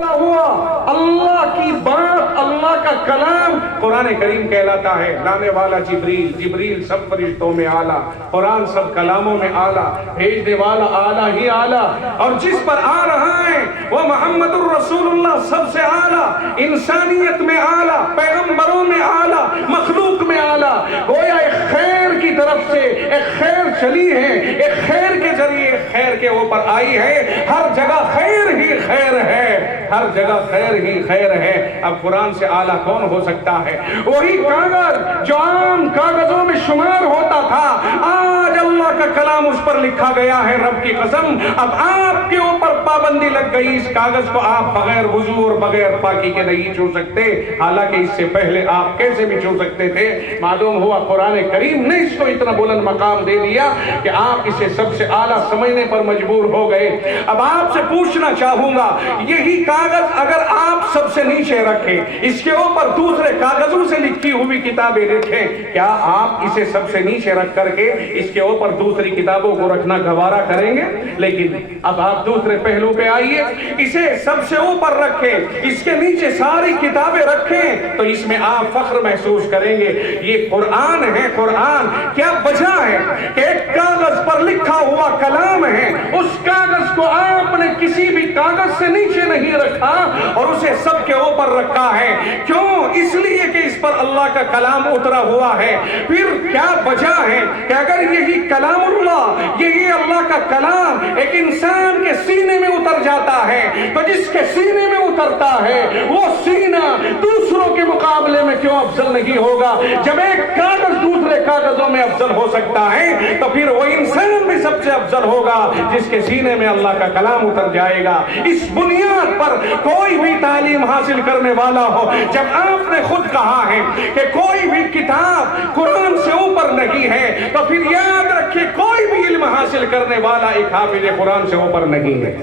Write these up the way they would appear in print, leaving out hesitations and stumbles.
ہوا اللہ کی بات، اللہ کا کلام قرآن کریم کہلاتا ہے۔ لانے والا جبریل، جبریل سب فرشتوں میں اعلیٰ، قرآن سب کلاموں میں اعلیٰ، بھیجنے والا اعلیٰ ہی اعلیٰ، اور جس پر آ رہا ہے وہ محمد الرسول اللہ سب سے اعلیٰ، انسانیت میں اعلیٰ، پیغمبروں میں اعلیٰ، مخلوق میں اعلیٰ۔ گویا ایک خیر کی طرف سے ایک خیر چلی ہے، ایک خیر کے ذریعے ایک خیر کے اوپر آئی ہے۔ ہر جگہ خیر ہی خیر ہے، ہر جگہ خیر ہی خیر ہے۔ اب قرآن سے اعلیٰ کون ہو سکتا ہے؟ وہی کاغذ جو عام کاغذوں میں شمار ہوتا تھا، آج اللہ کا کلام اس پر لکھا گیا ہے۔ رب کی قسم، اب آپ کے اوپر پابندی لگ گئی، اس کاغذ کو آپ بغیر وضو اور بغیر پاکی کے نہیں چھو سکتے، حالانکہ اس سے پہلے آپ کیسے بھی چھو سکتے تھے۔ معلوم ہوا قرآن کریم نے اس کو اتنا بلند مقام دے دیا کہ آپ اسے سب سے اعلیٰ سمجھنے پر مجبور ہو گئے۔ اب آپ سے پوچھنا چاہوں گا، یہی کاغذ اگر آپ سب سے نیچے رکھیں، اس کے اوپر دوسرے کاغذوں سے لکھی ہوئی کتابیں لکھیں، کیا آپ اسے سب سے نیچے رکھ کر کے اس کے اوپر دوسری کتابوں کو رکھنا گوارا کریں گے؟ لیکن اب آپ دوسرے پہلو پہ آئیے، اسے سب سے اوپر رکھیں، اس کے نیچے ساری کتابیں رکھیں، تو اس میں آپ فخر محسوس کریں گے۔ یہ قرآن ہے، قرآن کیا وجہ ہے کہ ایک کاغذ پر لکھا ہوا کلام ہے، اس کاغذ کو آپ نے کسی بھی کاغذ سے نیچے نہیں رکھا اور اسے سب کے اوپر رکھا ہے۔ کیوں؟ اس لیے کہ اس پر اللہ کا کلام اترا ہوا ہے۔ پھر کیا وجہ ہے کہ اگر یہی کلام اللہ، یہی اللہ کا کلام ایک انسان کے سینے میں اتر جاتا ہے، تو جس کے سینے میں اترتا ہے وہ سینہ دوسروں کے مقابلے میں کیوں افضل نہیں ہوگا؟ جب ایک کاغذ دوسرے کاغذوں میں افضل ہو سکتا ہے تو پھر وہ انسان بھی سب سے افضل ہوگا جس کے سینے میں اللہ کا کلام اتر جائے گا۔ اس بنیاد پر کوئی بھی تعلیم حاصل کرنے والا ہو، جب آپ نے خود کہا ہے کہ کوئی بھی کتاب قرآن سے اوپر نہیں ہے، تو پھر یاد رکھیں کوئی بھی علم حاصل کرنے والا ایک حافظ قرآن سے اوپر نہیں ہے۔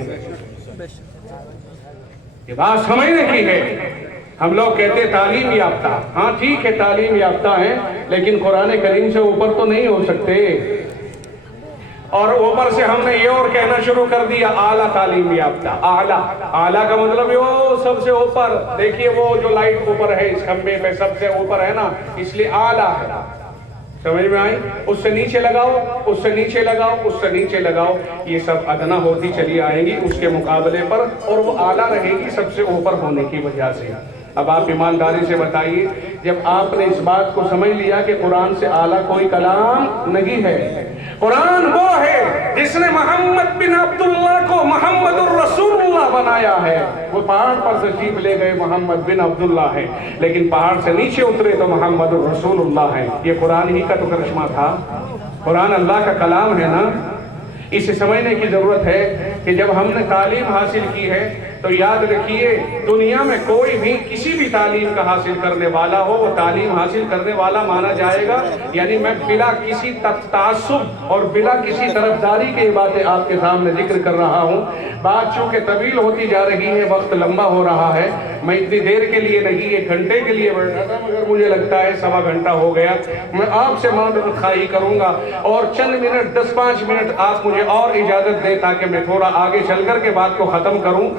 یہ بات سمجھنے کی ہے۔ ہم لوگ کہتے ہیں تعلیم یافتہ، ہاں ٹھیک ہے تعلیم یافتہ ہیں، لیکن قرآن کریم سے اوپر تو نہیں ہو سکتے۔ اور اوپر سے ہم نے یہ اور کہنا شروع کر دیا اعلیٰ تعلیم یافتہ۔ اعلیٰ، اعلیٰ کا مطلب وہ سب سے اوپر، دیکھیے وہ جو لائٹ اوپر ہے اس کھمبے پہ سب سے اوپر ہے نا، اس لیے اعلیٰ ہے۔ سمجھ میں آئی؟ اس سے نیچے لگاؤ، اس سے نیچے لگاؤ، اس سے نیچے لگاؤ، یہ سب ادنا ہوتی چلی آئیں گی اس کے مقابلے پر، اور وہ اعلیٰ رہے گی سب سے اوپر ہونے کی وجہ سے۔ اب آپ ایمانداری سے بتائیے، جب آپ نے اس بات کو سمجھ لیا کہ قرآن سے اعلیٰ کوئی کلام نہیں ہے، قرآن وہ ہے جس نے محمد بن عبداللہ کو محمد الرسول اللہ بنایا ہے۔ وہ پہاڑ پر تشریف لے گئے محمد بن عبداللہ ہے، لیکن پہاڑ سے نیچے اترے تو محمد الرسول اللہ ہے۔ یہ قرآن ہی کا تو کرشمہ تھا، قرآن اللہ کا کلام ہے نا۔ اسے سمجھنے کی ضرورت ہے کہ جب ہم نے تعلیم حاصل کی ہے تو یاد رکھیے دنیا میں کوئی بھی کسی بھی تعلیم کا حاصل کرنے والا ہو، وہ تعلیم حاصل کرنے والا مانا جائے گا۔ یعنی میں بلا کسی تعصب اور بلا کسی طرفداری کے باتیں آپ کے سامنے ذکر کر رہا ہوں۔ بات چونکہ طویل ہوتی جا رہی ہے، وقت لمبا ہو رہا ہے، میں اتنی دیر کے لیے نہیں، 1 گھنٹے کے لیے بیٹھا تھا، مگر مجھے لگتا ہے 1.25 گھنٹہ ہو گیا۔ میں آپ سے معذرت خواہی کروں گا اور چند منٹ 10-5 منٹ آپ مجھے اور اجازت دیں تاکہ میں تھوڑا آگے چل کر کے بات کو ختم کروں۔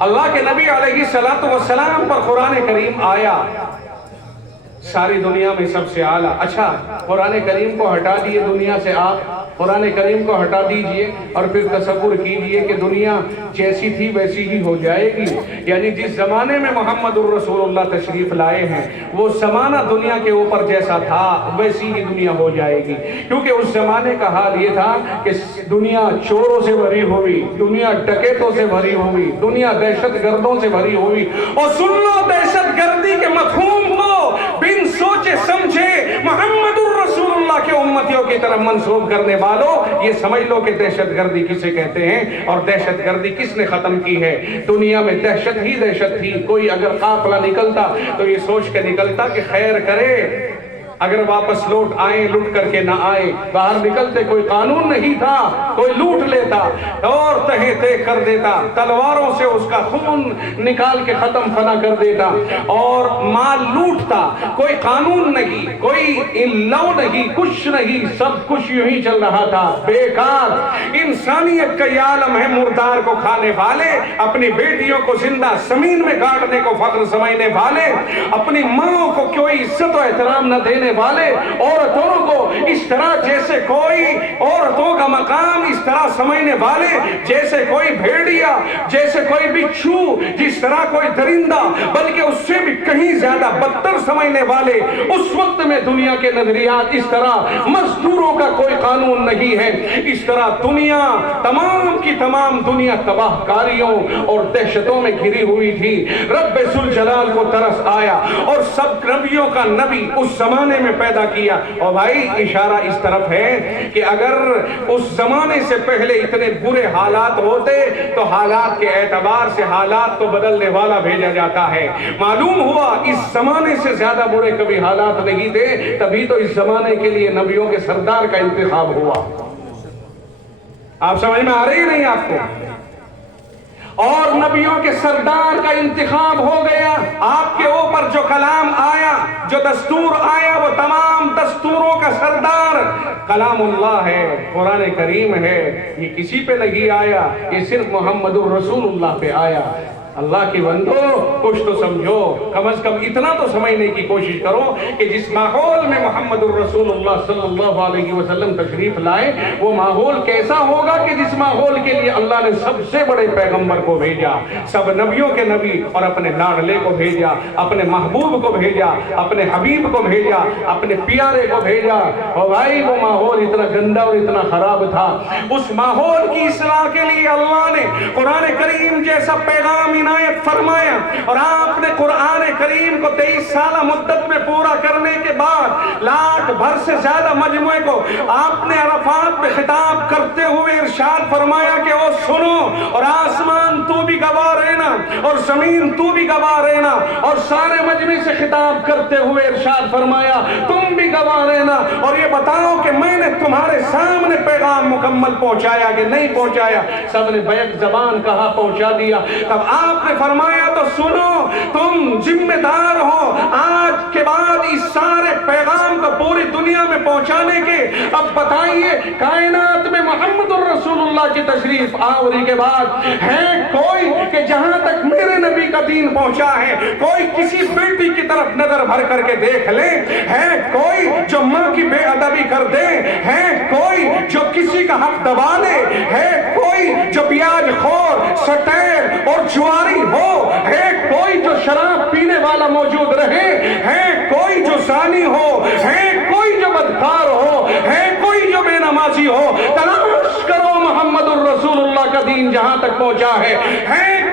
اللہ کے نبی علیہ السلام پر قرآن کریم آیا، ساری دنیا میں سب سے اعلیٰ۔ اچھا، قرآن کریم کو ہٹا دیے دنیا سے، آپ قرآن کریم کو ہٹا دیجئے اور پھر تصور کیجئے کہ دنیا جیسی تھی ویسی ہی ہو جائے گی۔ یعنی جس زمانے میں محمد الرسول اللہ تشریف لائے ہیں، وہ زمانہ دنیا کے اوپر جیسا تھا ویسی ہی دنیا ہو جائے گی، کیونکہ اس زمانے کا حال یہ تھا کہ دنیا چوروں سے بھری ہوئی، دنیا ڈکیتوں سے بھری ہوئی، دنیا دہشت گردوں سے بھری ہوئی۔ اور سن لو، دہشت گردی کے مفہوم کو بن سوچے سمجھے محمد الرسول اللہ کے امتیوں کی طرف منسوب کرنے والوں، یہ سمجھ لو کہ دہشت گردی کسے کہتے ہیں اور دہشت گردی کس نے ختم کی ہے۔ دنیا میں دہشت ہی دہشت تھی۔ کوئی اگر قافلہ نکلتا تو یہ سوچ کے نکلتا کہ خیر کرے اگر واپس لوٹ آئیں لٹ کر کے نہ آئے، باہر نکلتے کوئی قانون نہیں تھا، کوئی لوٹ لیتا اور تہے تے کر دیتا، تلواروں سے اس کا خون نکال کے ختم فنا کر دیتا اور مال لوٹتا، کوئی قانون نہیں، کوئی لو نہیں، کچھ نہیں، سب کچھ یوں ہی چل رہا تھا، بیکار۔ انسانیت کا یہ عالم ہے، مردار کو کھانے والے، اپنی بیٹیوں کو زندہ زمین میں گاڑنے کو فخر سمجھنے والے، اپنی ماں کو کوئی عزت و احترام نہ دینے والے، عورتوں کو اس طرح جیسے کوئی عورتوں کا مقام اس طرح سمجھنے والے جیسے کوئی بھیڑیا، جیسے کوئی بچھو، جس طرح کوئی درندہ، بلکہ اس سے بھی کہیں زیادہ بدتر سمجھنے والے۔ اس وقت میں دنیا کے نظریات اس طرح، مزدوروں کا کوئی قانون نہیں ہے، اس طرح دنیا تمام کی تمام دنیا تباہ کاریوں اور دہشتوں میں گھری ہوئی تھی۔ رب ذوالجلال کو ترس آیا اور سب نبیوں کا نبی اس زمانے میں پیدا کیا۔ اور بھائی اشارہ اس طرف ہے کہ اگر اس زمانے سے پہلے اتنے برے حالات ہوتے تو حالات کے اعتبار سے حالات کو بدلنے والا بھیجا جاتا ہے۔ معلوم ہوا اس زمانے سے زیادہ برے کبھی حالات نہیں تھے، تبھی تو اس زمانے کے لیے نبیوں کے سردار کا انتخاب ہوا۔ آپ سمجھ میں آ رہی نہیں آپ کو؟ اور نبیوں کے سردار کا انتخاب ہو گیا۔ آپ کے اوپر جو کلام آیا، جو دستور آیا، وہ تمام دستوروں کا سردار کلام اللہ ہے، قرآن کریم ہے۔ یہ کسی پہ نہیں آیا، یہ صرف محمد الرسول اللہ پہ آیا۔ اللہ کی بندو کچھ تو سمجھو، کم از کم اتنا تو سمجھنے کی کوشش کرو کہ جس ماحول میں محمد الرسول اللہ صلی اللہ علیہ وسلم تشریف لائے وہ ماحول کیسا ہوگا کہ جس ماحول کے لیے اللہ نے سب سے بڑے پیغمبر کو بھیجا، سب نبیوں کے نبی، اور اپنے لاڈلے کو بھیجا، اپنے محبوب کو بھیجا، اپنے حبیب کو بھیجا، اپنے پیارے کو بھیجا۔ اور بھائی وہ ماحول اتنا گندا اور اتنا خراب تھا، اس ماحول کی اصلاح کے لیے اللہ نے قرآن کریم جیسا پیغام عنایت فرمایا، اور آپ نے قرآن کریم کو 23 سالہ مدت میں پورا کرنے کے بعد لاکھ بھر سے زیادہ مجموعے کو آپ نے عرفات میں خطاب کرتے ہوئے ارشاد فرمایا کہ او سنو، اور آسمان تو بھی گواہ رہنا اور زمین تو بھی گواہ رہنا، اور سارے مجمع سے خطاب کرتے ہوئے ارشاد فرمایا تم بھی گواہ رہنا، اور یہ بتاؤ کہ میں نے تمہارے سامنے پیغام مکمل پہنچایا کہ نہیں پہنچایا؟ سب نے بیک زبان کہا پہنچا دیا۔ تب آپ نے فرمایا تو سنو، تم ذمہ دار ہو آج کے بعد اس سارے پیغام کو پوری دنیا میں پہنچانے کے۔ اب بتائیے کائنات میں محمد الرسول اللہ کی تشریف آوری کے بعد ہے کوئی کہ جہاں تک میرے نبی کا دین پہنچا ہے کوئی کسی بیٹی کی طرف نظر بھر کر کے دیکھ لے؟ ہے کوئی جو ماں کی بے ادبی کر دے؟ ہے کوئی جو کسی کا حق دبا لے؟ ہے کوئی جو بیاج خور، سٹیر اور جواری ہو؟ ہے کوئی جو شراب پینے والا موجود رہے؟ ہے کوئی جو زانی ہو؟ ہے کوئی جو بدکار ہو؟ ہے کوئی جو بے نمازی ہو؟ تلاش کرو محمد الرسول اللہ کا دین جہاں تک پہنچا ہے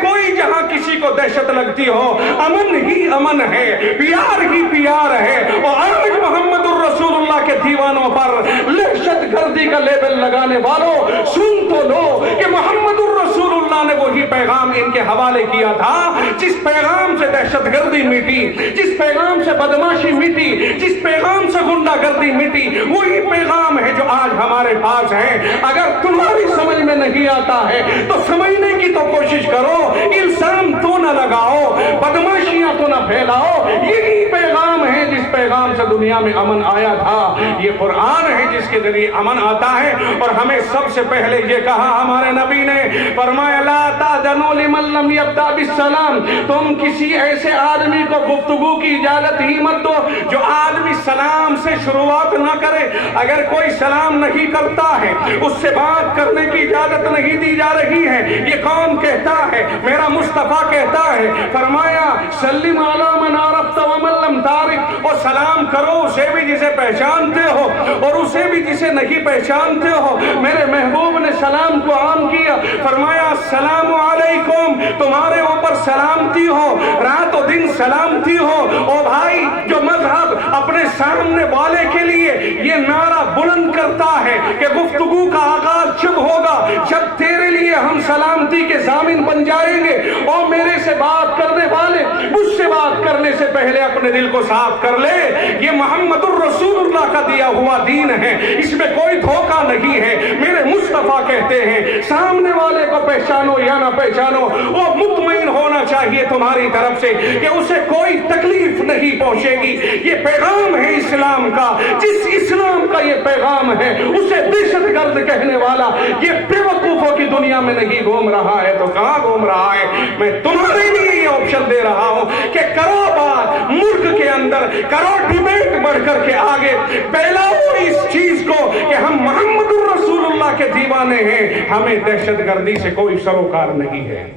کوئی جہاں کسی کو دہشت لگتی ہو؟ امن ہی امن ہے، پیار ہی پیار ہے۔ اور آج محمد الرسول اللہ کے دیوانوں پر دہشت گردی کا لیبل لگانے والوں سن تو لو کہ محمد الرسول اللہ نے وہی پیغام ان کے حوالے کیا تھا جس پیغام سے دہشت گردی مٹی، جس پیغام سے بدماشی مٹی، جس پیغام سے غنڈہ گردی مٹی، وہی پیغام ہے جو آج ہمارے پاس ہے۔ اگر تمہاری سمجھ میں نہیں آتا ہے تو سمجھنے کی تو کوشش کرو، الزام تو نہ لگاؤ، بدماشیاں تو نہ پھیلاؤ۔ یہی پیغام ہے جس پیغام سے دنیا میں امن آیا تھا۔ یہ قرآن ہے جس کے ذریعے امن آتا ہے، اور ہمیں سب سے پہلے یہ کہا ہمارے نبی نے، فرمایا لا تأذنوا لمن لم يبدأ بالسلام، تم کسی ایسے آدمی کو گفتگو کی اجازت ہی مت دو جو آدمی سلام سے شروعات نہ کرے۔ اگر کوئی سلام نہیں کرتا ہے اس سے بات کرنے کی اجازت نہیں دی جا رہی ہے۔ یہ کون کہتا ہے؟ میرا مصطفیٰ کہتا ہے، فرمایا سلم علی من عرفت ومن لم تعرف، اور سلام کرو اسے بھی جسے پہچانتے ہو اور اسے بھی جسے نہیں پہچانتے ہو۔ میرے محبوب نے سلام کو عام کیا، فرمایا السلام علیکم، تمہارے اوپر سلامتی ہو، رات و دن سلامتی ہو۔ اور بھائی جو مذہب اپنے سامنے والے کے لیے یہ نعرہ بلند کرتا ہے کہ گفتگو کا آغاز جب ہوگا جب تیرے لیے ہم سلامتی کے ضامن بن جائیں گے، اور میرے سے بات کرنے والے مجھ سے بات بات کرنے سے پہلے اپنے دل کو صاف کر لے، یہ محمد الرسول اللہ کا دیا ہوا دین ہے، اس میں کوئی دھوکہ نہیں ہے۔ میرے مصطفیٰ کہتے ہیں سامنے والے کو پہچانو یا نہ پہچانو، وہ مطمئن ہونا چاہیے تمہاری طرف سے کہ اسے کوئی تکلیف نہیں پہنچے گی۔ یہ پیغام ہے اسلام کا، جس اسلام کا یہ پیغام ہے اسے دہشت گرد کہنے والا یہ بے وقوفوں کی دنیا میں نہیں گھوم رہا ہے تو کہاں گھوم رہا ہے؟ میں تمہارے لیے یہ آپشن دے رہا ہوں کہ کرو بات ملک کے اندر، کرو ڈیبیٹ بڑھ کر کے آگے، پھیلاؤ اس چیز کو کہ ہم محمد الرسول اللہ کے دیوانے ہیں، ہمیں دہشت گردی سے کوئی سروکار نہیں ہے۔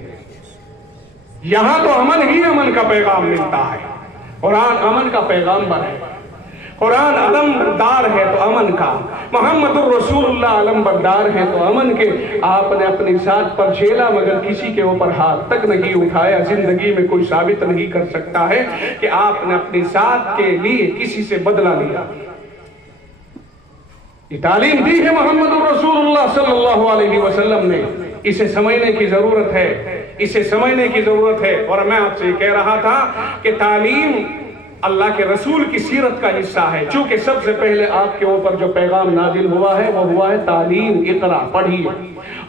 یہاں تو امن ہی امن کا پیغام ملتا ہے۔ قرآن امن کا پیغام ہے، قرآن علم بردار ہے تو امن کا، محمد الرسول اللہ علم بردار ہے تو امن کے۔ آپ نے اپنی ذات پر جھیلا مگر کسی کے اوپر ہاتھ تک نہیں اٹھایا۔ زندگی میں کوئی ثابت نہیں کر سکتا ہے کہ آپ نے اپنی ذات کے لیے کسی سے بدلہ لیا۔ یہ تعلیم دی ہے محمد الرسول اللہ صلی اللہ علیہ وسلم نے، اسے سمجھنے کی ضرورت ہے، اسے سمجھنے کی ضرورت ہے۔ اور میں آپ سے یہ کہہ رہا تھا کہ تعلیم اللہ کے رسول کی سیرت کا حصہ ہے، چونکہ سب سے پہلے آپ کے اوپر جو پیغام نازل ہوا ہے وہ ہوا ہے تعلیم، اقرا، پڑھیے۔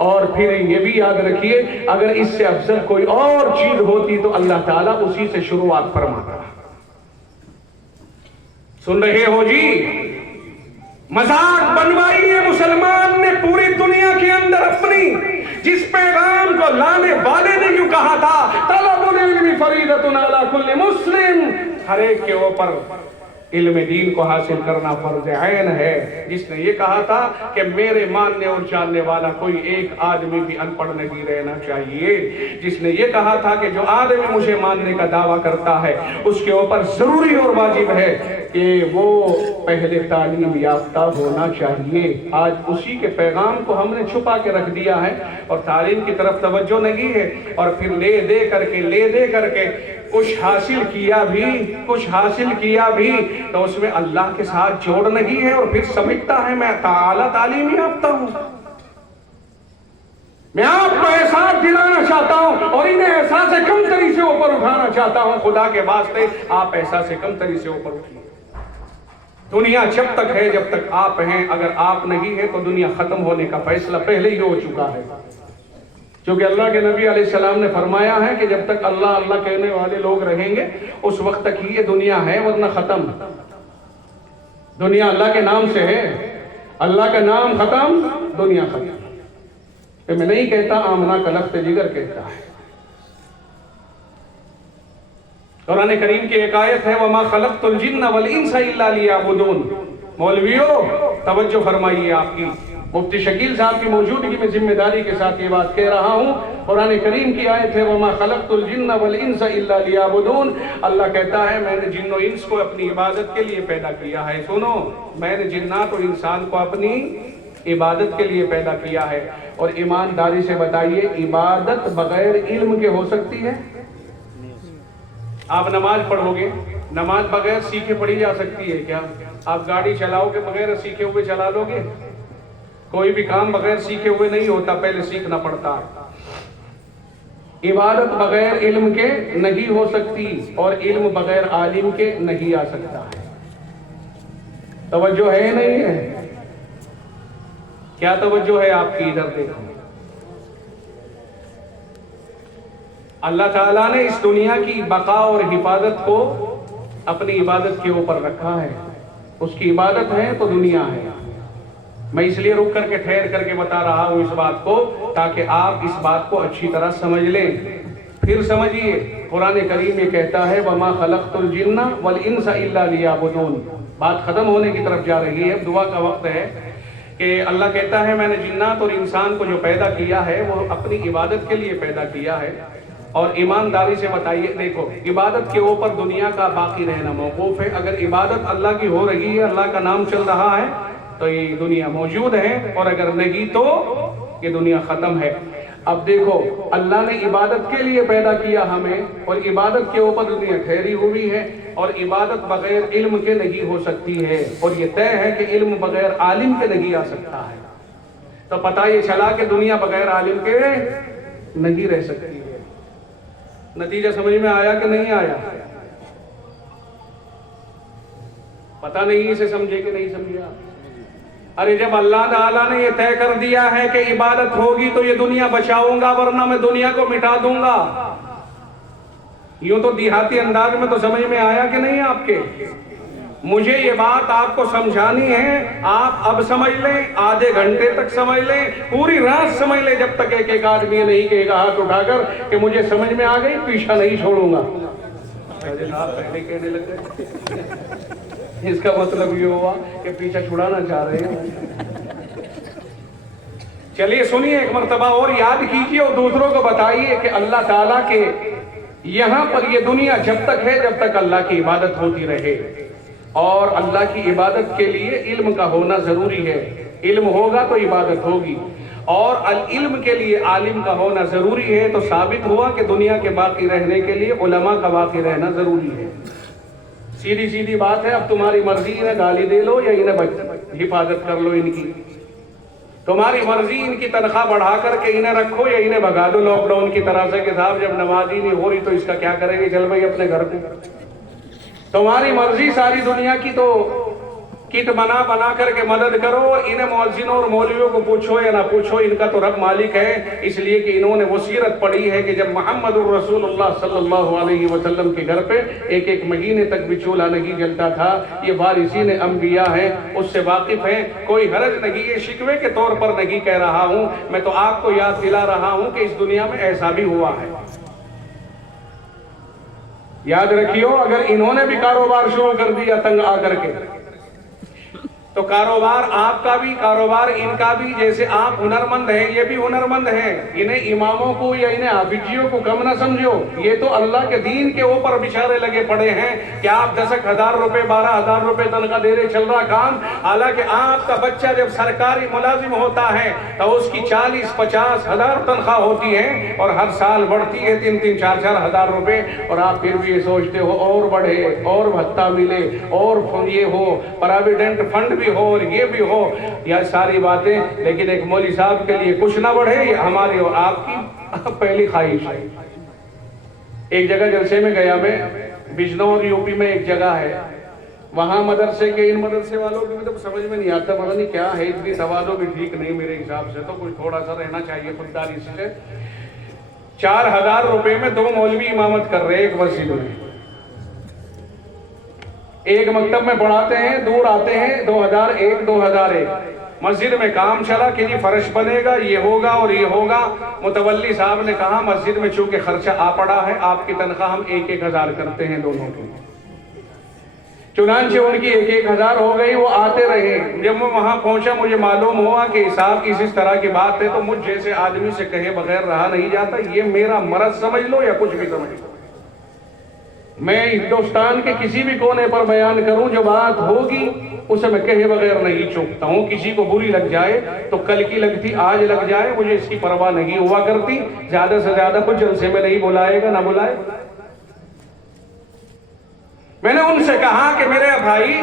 اور پھر یہ بھی یاد رکھیے اگر اس سے افضل کوئی اور چیز ہوتی تو اللہ تعالیٰ اسی سے شروعات فرماتا۔ سن رہے ہو جی؟ مذاق بنوائی ہے مسلمان نے پوری دنیا کے اندر اپنی، جس پیغام کو لانے والے نے یوں کہا تھا طلب العلم فریضۃ علی کل مسلم، ہر ایک کے اوپر علم دین کو حاصل کرنا فرض عین ہے۔ جس نے یہ کہا تھا کہ میرے ماننے اور جاننے والا کوئی ایک آدمی بھی ان پڑھ نہیں رہنا چاہیے، جس نے یہ کہا تھا کہ جو آدمی مجھے ماننے کا دعویٰ کرتا ہے اس کے اوپر ضروری اور واجب ہے کہ وہ پہلے تعلیم یافتہ ہونا چاہیے۔ آج اسی کے پیغام کو ہم نے چھپا کے رکھ دیا ہے اور تعلیم کی طرف توجہ نہیں ہے، اور پھر لے دے کر کے کچھ حاصل کیا بھی تو اس میں اللہ کے ساتھ جوڑ نہیں ہے، اور پھر سمجھتا ہے میں اعلیٰ تعلیم یافتہ ہوں۔ میں آپ کو احساس دلانا چاہتا ہوں اور انہیں احساس کم تری سے اوپر اٹھانا چاہتا ہوں۔ خدا کے واسطے آپ احساس کم تری سے اوپر اٹھیے۔ دنیا جب تک ہے جب تک آپ ہیں، اگر آپ نہیں ہیں تو دنیا ختم ہونے کا فیصلہ پہلے ہی ہو چکا ہے، کیونکہ اللہ کے نبی علیہ السلام نے فرمایا ہے کہ جب تک اللہ اللہ کہنے والے لوگ رہیں گے اس وقت تک ہی یہ دنیا ہے، ورنہ ختم۔ دنیا اللہ کے نام سے ہے، اللہ کا نام ختم، دنیا ختم۔ کہ میں نہیں کہتا، آمنہ کا لخت جگر کہتا ہے۔ قرآن کریم کی ایک آیت ہے وَمَا خَلَقْتُ الْجِنَّ وَالْإِنسَ إِلَّا لِيَعْبُدُونَ۔ مولویوں توجہ فرمائیے، آپ کی مفتی شکیل صاحب کی موجودگی میں ذمہ داری کے ساتھ یہ بات کہہ رہا ہوں۔ قرآن کریم کی آیت ہے وَمَا خَلَقْتُ الْجِنَّ وَالْإِنسَ إِلَّا لِيَعْبُدُونَ۔ اللہ کہتا ہے میں نے جن و انس کو اپنی عبادت کے لیے پیدا کیا ہے۔ سنو، میں نے جنات اور انسان کو اپنی عبادت کے لیے پیدا کیا ہے۔ اور ایمانداری سے بتائیے عبادت بغیر علم کے ہو سکتی ہے؟ آپ نماز پڑھو گے، نماز بغیر سیکھے پڑھی جا سکتی ہے کیا؟ آپ گاڑی چلاؤ گے بغیر سیکھے ہوئے چلا لو گے؟ کوئی بھی کام بغیر سیکھے ہوئے نہیں ہوتا، پہلے سیکھنا پڑتا ہے۔ عبادت بغیر علم کے نہیں ہو سکتی اور علم بغیر عالم کے نہیں آ سکتا ہے۔ توجہ ہے نہیں ہے؟ کیا توجہ ہے آپ کی؟ ادھر دیکھو، اللہ تعالیٰ نے اس دنیا کی بقا اور حفاظت کو اپنی عبادت کے اوپر رکھا ہے۔ اس کی عبادت ہے تو دنیا ہے۔ میں اس لیے رک کر کے ٹھہر کر کے بتا رہا ہوں اس بات کو تاکہ آپ اس بات کو اچھی طرح سمجھ لیں۔ پھر سمجھیے، قرآن کریم یہ کہتا ہے وَمَا خَلَقْتُ الْجِنَّ وَالْإِنسَ إِلَّا لِيَعْبُدُونَ۔ بات ختم ہونے کی طرف جا رہی ہے، دعا کا وقت ہے کہ اللہ کہتا ہے میں نے جنات اور انسان کو جو پیدا کیا ہے وہ اپنی عبادت کے لیے پیدا کیا ہے۔ اور ایمانداری سے بتائیے، دیکھو عبادت کے اوپر دنیا کا باقی رہنا موقوف ہے۔ اگر عبادت اللہ کی ہو رہی ہے، اللہ کا نام چل رہا ہے تو یہ دنیا موجود ہے، اور اگر نہیں تو یہ دنیا ختم ہے۔ اب دیکھو اللہ نے عبادت کے لیے پیدا کیا ہمیں، اور عبادت کے اوپر دنیا ٹھہری ہوئی ہے، اور عبادت بغیر علم کے نہیں ہو سکتی ہے، اور یہ طے ہے کہ علم بغیر عالم کے نہیں آ سکتا ہے۔ تو پتہ یہ چلا کہ دنیا بغیر عالم کے نہیں رہ سکتی ہے۔ نتیجہ سمجھ میں آیا کہ نہیں آیا؟ پتہ نہیں اسے سمجھے کہ نہیں سمجھے آپ؟ ارے جب اللہ تعالیٰ نے یہ طے کر دیا ہے کہ عبادت ہوگی تو یہ دنیا بچاؤں گا، ورنہ میں دنیا کو مٹا دوں گا۔ یوں تو دیہاتی انداز میں تو سمجھ میں آیا کہ نہیں آپ کے؟ مجھے یہ بات آپ کو سمجھانی ہے، آپ اب سمجھ لیں، آدھے گھنٹے تک سمجھ لیں، پوری رات سمجھ لیں، جب تک ایک ایک آدمی یہ نہیں کہے گا ہاتھ اٹھا کر کہ مجھے سمجھ میں آ گئی، پیچھا نہیں چھوڑوں گا۔ پہلے کہنے لگ گئے، اس کا مطلب یہ ہوا کہ پیچھا چھڑانا چاہ رہے ہیں۔ چلیے سنیے ایک مرتبہ اور یاد کیجیے اور دوسروں کو بتائیے کہ اللہ تعالیٰ کے یہاں پر یہ دنیا جب تک ہے، جب تک اللہ کی عبادت ہوتی رہے، اور اللہ کی عبادت کے لیے علم کا ہونا ضروری ہے۔ علم ہوگا تو عبادت ہوگی، اور علم کے لیے عالم کا ہونا ضروری ہے، تو ثابت ہوا کہ دنیا کے باقی رہنے کے لیے علماء کا باقی رہنا ضروری ہے۔ سیدھی سیدھی بات ہے، اب تمہاری مرضی، انہیں گالی دے لو یا انہیں حفاظت کر لو ان کی، تمہاری مرضی، ان کی تنخواہ بڑھا کر کے انہیں رکھو یا انہیں بھگا دو لاک ڈاؤن کی طرح سے کہ صاحب جب نمازی نہیں ہو رہی تو اس کا کیا کریں گے، چل بھائی اپنے گھر پہ۔ تمہاری مرضی، ساری دنیا کی تو کٹ بنا کر کے مدد کرو، انہیں مؤذنوں اور مولویوں کو پوچھو یا نہ پوچھو، ان کا تو رب مالک ہے، اس لیے کہ انہوں نے وہ سیرت پڑھی ہے کہ جب محمد الرسول اللہ صلی اللہ علیہ وسلم کے گھر پہ ایک ایک مہینے تک بھی چولہا نہیں جلتا تھا۔ یہ وارثین انبیاء ہیں، اس سے واقف ہیں، کوئی حرج نہیں، یہ شکوے کے طور پر نہیں کہہ رہا ہوں، میں تو آپ کو یاد دلا رہا ہوں کہ اس دنیا میں ایسا بھی ہوا ہے۔ یاد رکھیو، اگر انہوں نے بھی کاروبار شروع کر دیا تنگ آ کر کے، تو کاروبار آپ کا بھی، کاروبار ان کا بھی، جیسے آپ ہنرمند ہیں یہ بھی ہنرمند ہیں، انہیں اماموں کو یا انہیں حافظیوں کو کم نہ سمجھو، یہ تو اللہ کے دین کے اوپر بشارے لگے پڑے ہیں کہ آپ 10,000 روپے 12,000 روپے تنخواہ دے رہے، چل رہا کام، حالانکہ آپ کا بچہ جب سرکاری ملازم ہوتا ہے تو اس کی 40-50 ہزار تنخواہ ہوتی ہے، اور ہر سال بڑھتی ہے 3-3 4-4 ہزار روپے، اور آپ پھر بھی یہ سوچتے ہو اور بڑھے، اور بھتہ ملے، اور یہ ہو، پراویڈنٹ فنڈ بھی ہو، اور یہ بھی ہو، یہ ساری باتیں، لیکن ایک مولوی صاحب کے لیے کچھ نہ بڑھے، یہ ہماری اور آپ کی پہلی خواہش ہے۔ ایک جگہ جلسے میں گیا میں، بجنور یوپی میں ایک جگہ ہے، وہاں مدرسے کے، ان مدرسے والوں کی مطلب سمجھ میں نہیں آتا، پتہ نہیں کیا ہے، اتنی توازو بھی ٹھیک نہیں میرے حساب سے، تو کچھ تھوڑا سا رہنا چاہیے خودداری سے۔ 4,000 روپے میں 2 مولوی امامت کر رہے ایک مسجد میں، ایک مکتب میں پڑھاتے ہیں، دور آتے ہیں، 2001 2001 مسجد میں کام چلا کہ جی فرش بنے گا، یہ ہوگا اور یہ ہوگا۔ متولی صاحب نے کہا مسجد میں چونکہ خرچہ آ پڑا ہے، آپ کی تنخواہ ہم 1,000 کرتے ہیں دونوں کی۔ چنانچہ ان کی 1,000 ہو گئی، وہ آتے رہے۔ جب میں وہاں پہنچا مجھے معلوم ہوا کہ حساب اس طرح کی بات ہے، تو مجھ جیسے آدمی سے کہے بغیر رہا نہیں جاتا، یہ میرا مرض سمجھ لو یا کچھ بھی سمجھ لو، میں ہندوستان کے کسی بھی کونے پر بیان کروں، جو بات ہوگی اسے میں کہے بغیر نہیں چوکتا ہوں۔ کسی کو بری لگ جائے تو کل کی لگتی آج لگ جائے، مجھے اس کی پرواہ نہیں ہوا کرتی۔ زیادہ سے زیادہ کچھ جلسے میں نہیں بلائے گا، نہ بلائے۔ میں نے ان سے کہا کہ میرے بھائی،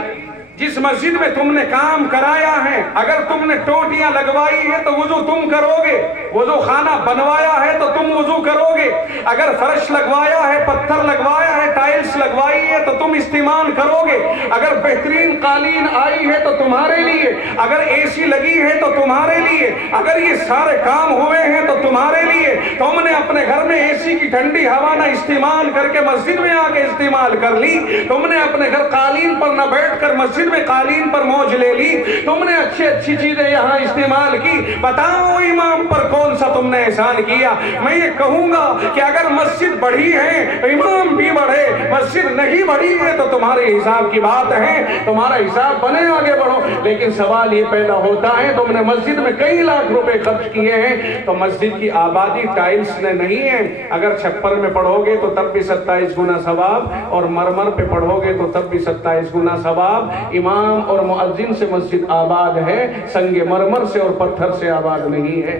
جس مسجد میں تم نے کام کرایا ہے، اگر تم نے ٹوٹیاں لگوائی ہے تو وضو تم کرو گے، وضو خانہ بنوایا ہے تو تم وضو کرو گے، اگر فرش لگوایا ہے، پتھر لگوایا ہے، ٹائلز لگوائی ہے تو تم استعمال کرو گے، اگر بہترین قالین آئی ہے تو تمہارے لیے، اگر اے سی لگی ہے تو تمہارے لیے، اگر یہ سارے کام ہوئے ہیں تو تمہارے لیے۔ تم نے اپنے گھر میں اے سی کی ٹھنڈی ہوا نہ استعمال کر کے مسجد میں آ کے استعمال کر لی، تم نے اپنے گھر قالین پر نہ بیٹھ کر مسجد میں قالین پر موج لے لی، تم نے اچھی چیزیں یہاں استعمال کی، بتاؤ امام پر کون سا تم نے احسان کیا؟ میں یہ کہوں گا کہ اگر مسجد بڑھی ہے امام بھی بڑھے، مسجد نہیں بڑھی ہے تو تمہارے حساب کی بات ہے، تمہارا حساب بنے، آگے بڑھو۔ لیکن سوال یہ پیدا ہوتا ہے، تم نے مسجد میں کئی لاکھ روپے خرچ کیے ہیں، تو مسجد کی آبادی ٹائلز نے نہیں ہے، اگر چھپر میں پڑھو گے تو تب بھی 27 گنا ثواب، اور مرمر پہ پڑھو گے تو تب بھی 27 گنا ثواب۔ امام اور مؤذن سے مسجد آباد ہے، سنگ مرمر سے اور پتھر سے آباد نہیں ہے۔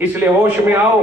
اس لیے ہوش میں آؤ،